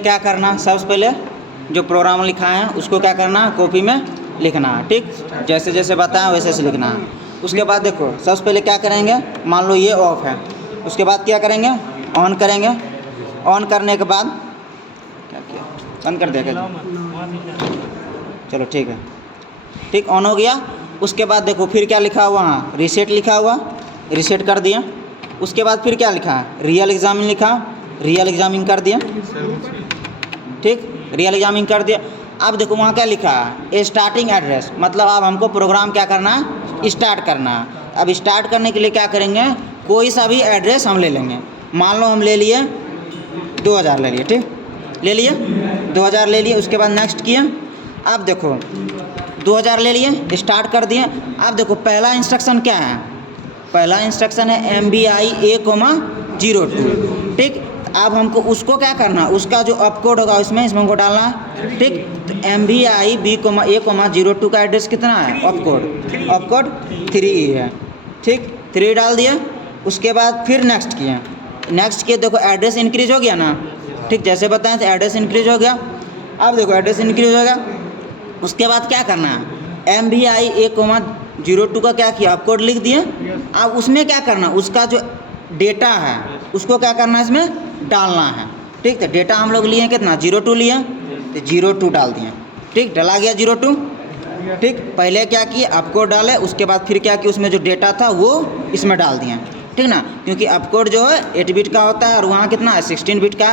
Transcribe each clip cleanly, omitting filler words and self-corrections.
क्या करना, सबसे पहले जो प्रोग्राम लिखा है उसको क्या करना, कॉपी में लिखना है। ठीक, जैसे जैसे बताया वैसे वैसे लिखना है। उसके बाद देखो सबसे पहले क्या करेंगे, मान लो ये ऑफ है, उसके बाद क्या करेंगे, ऑन करेंगे। ऑन करने के बाद क्या किया, बंद कर देगा, चलो ठीक है। ठीक, ऑन हो गया। उसके बाद देखो फिर क्या लिखा हुआ है, रीसेट लिखा हुआ, रीसेट कर दिया। उसके बाद फिर क्या लिखा है, रियल एग्जामिंग लिखा, रियल एग्जामिंग कर दिया। ठीक, रियल एग्जामिंग कर दिया। अब देखो वहाँ क्या लिखा है, स्टार्टिंग एड्रेस, मतलब अब हमको प्रोग्राम क्या करना है, स्टार्ट करना है। अब स्टार्ट करने के लिए क्या करेंगे, कोई सा भी एड्रेस हम ले लेंगे। मान लो हम ले लिए 2000 ले लिए, ठीक, ले लिए 2000 ले लिए। उसके बाद नेक्स्ट किया। अब देखो 2000 ले लिए, स्टार्ट कर दिए। अब देखो पहला इंस्ट्रक्शन क्या है, पहला इंस्ट्रक्शन है MBI A,02। ठीक, अब हमको उसको क्या करना, उसका जो अप कोड होगा इसमें हमको डालना है। ठीक, तो MBI B,A,02 का एड्रेस कितना है, अप कोड 3 है। ठीक, 3 डाल दिया। उसके बाद फिर नेक्स्ट किया, नेक्स्ट किए, देखो एड्रेस इंक्रीज हो गया ना। ठीक, जैसे बताएं तो एड्रेस इंक्रीज हो गया। अब देखो एड्रेस इंक्रीज हो गया। उसके बाद क्या करना है, MBI A,02 का क्या किया, अप कोड लिख दिए। अब उसमें क्या करना, उसका जो डेटा है उसको क्या करना है, इसमें डालना है। ठीक, तो डेटा हम लोग लिए कितना, 02 लिए, तो 02 डाल दिए। ठीक, डाला गया 02। ठीक, पहले क्या किए, अप कोड डाले, उसके बाद फिर क्या किया, उसमें जो डेटा था वो इसमें डाल दिए। ठीक ना, क्योंकि अप कोड जो है 8 बिट का होता है और वहाँ कितना है 16 बिट का,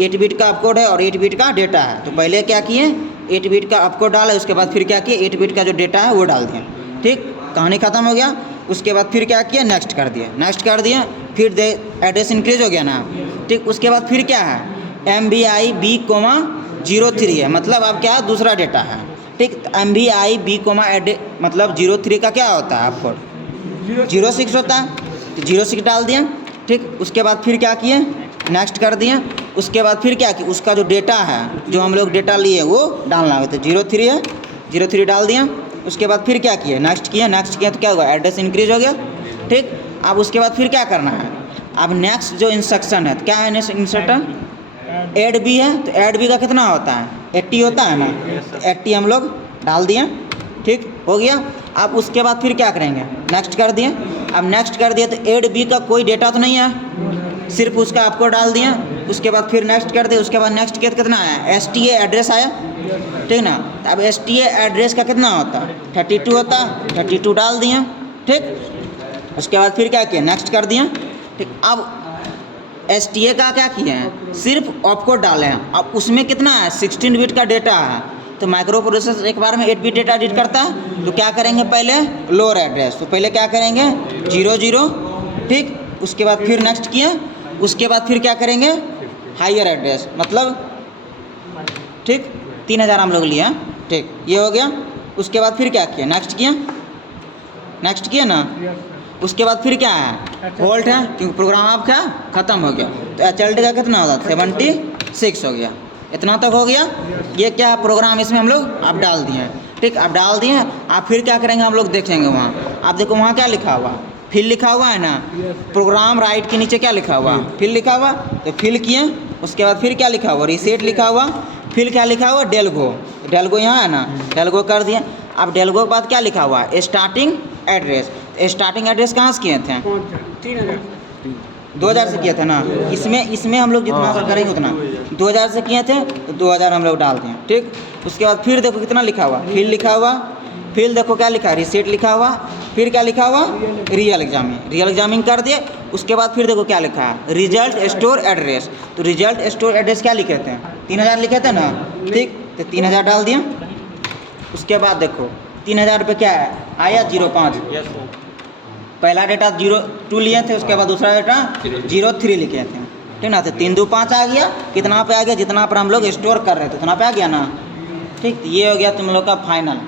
8 बिट का अप कोड है और 8 बिट का डेटा है। तो पहले क्या किए, 8 बिट का अप कोड डाला, उसके बाद फिर क्या किए, 8 बिट का जो डेटा है वो डाल दिए। ठीक, कहानी ख़त्म हो गया। उसके बाद फिर क्या किया, नेक्स्ट कर दिया, नेक्स्ट कर दिया। फिर एड्रेस इंक्रीज हो गया ना। ठीक, उसके बाद फिर क्या है, MBI B,03 है, मतलब अब क्या है, दूसरा डेटा है। ठीक, MBI B, मतलब 03 का क्या होता है आपको, 06 होता है, तो 06 डाल दिया। ठीक, उसके बाद फिर क्या किए, नेक्स्ट कर दिए। उसके बाद फिर क्या किया, उसका जो डेटा है, जो हम लोग डेटा लिए वो डालना है, तो 03 है, 03 डाल दिया। उसके बाद फिर क्या किया, नेक्स्ट किया, नेक्स्ट किया तो क्या हुआ, एड्रेस इंक्रीज हो गया। ठीक, अब उसके बाद फिर क्या करना है, अब नेक्स्ट जो इंस्ट्रक्शन है, क्या है नेक्स्ट इंस्ट्रक्शन, ऐड बी है, तो ऐड बी का कितना होता है, 80 होता है ना, तो 80 हम लोग डाल दिए। ठीक, हो गया। अब उसके बाद फिर क्या करेंगे, नेक्स्ट कर दिए। अब नेक्स्ट कर दिए तो ऐड बी का कोई डेटा तो नहीं है, सिर्फ उसका आपको डाल दिया। उसके बाद फिर नेक्स्ट कर दिए। उसके बाद नेक्स्ट किया तो कितना आया, STA एड्रेस आया। ठीक ना, अब STA एड्रेस का कितना होता, 32 होता, 32 डाल दिए। ठीक, उसके बाद फिर क्या किया, नेक्स्ट कर दिया। ठीक, अब STA का क्या किए हैं, सिर्फ ऑपकोड डाले हैं। अब उसमें कितना है, 16 बिट का डेटा है, तो माइक्रो प्रोसेसर एक बार में 8 बिट डेटा एडिट करता है। तो क्या करेंगे, पहले लोअर एड्रेस, तो पहले क्या करेंगे 00। ठीक, उसके बाद फिर नेक्स्ट किए। उसके बाद फिर क्या करेंगे, हायर एड्रेस, मतलब ठीक 3000 हम लोग लिए। ठीक, ये हो गया। उसके बाद फिर क्या किया, नेक्स्ट किया, नेक्स्ट किया ना। उसके बाद फिर क्या है, होल्ड है, क्योंकि प्रोग्राम आपका ख़त्म हो गया। तो HLD का कितना होता, 76 हो गया। इतना तक हो गया। ये क्या प्रोग्राम इसमें हम लोग अब डाल दिए हैं। ठीक, अब डाल दिए। आप फिर क्या करेंगे, हम लोग देखेंगे वहाँ। आप देखो वहाँ क्या लिखा हुआ, फिल लिखा हुआ है ना, प्रोग्राम राइट के नीचे क्या लिखा हुआ, फिल लिखा हुआ, तो फिल किए। उसके बाद फिर क्या लिखा हुआ, रीसेट लिखा हुआ। फिर क्या लिखा हुआ, डेल्गो, डेल्गो यहाँ है ना, डेल्गो कर दिए। अब डेल्गो के बाद क्या लिखा हुआ, स्टार्टिंग एड्रेस। स्टार्टिंग एड्रेस कहाँ से किए थे, 2000 से किए थे ना। इसमें हम लोग जितना सा करेंगे उतना, 2000 से किए थे तो 2000 हम लोग डालते हैं। ठीक, उसके बाद फिर देखो कितना लिखा हुआ, फिल लिखा हुआ। फिर देखो क्या लिखा, रीसेट लिखा हुआ। फिर क्या लिखा हुआ, रियल एग्जामिंग, रियल एग्जामिंग कर दिए। उसके बाद फिर देखो क्या लिखा है, रिजल्ट स्टोर एड्रेस। तो रिजल्ट स्टोर एड्रेस क्या लिखे थे, 3000 लिखे थे ना। ठीक, तो 3000 डाल दिए। उसके बाद देखो 3000 पे क्या है आया, 05। पहला डेटा 02 लिए थे, उसके बाद दूसरा डेटा 03 लिखे थे। ठीक ना, तो 3 2 5 आ गया। कितना पे आ गया, जितना पर हम लोग स्टोर कर रहे थे उतना पे आ गया ना। ठीक, तो ये हो गया तुम लोग का फाइनल।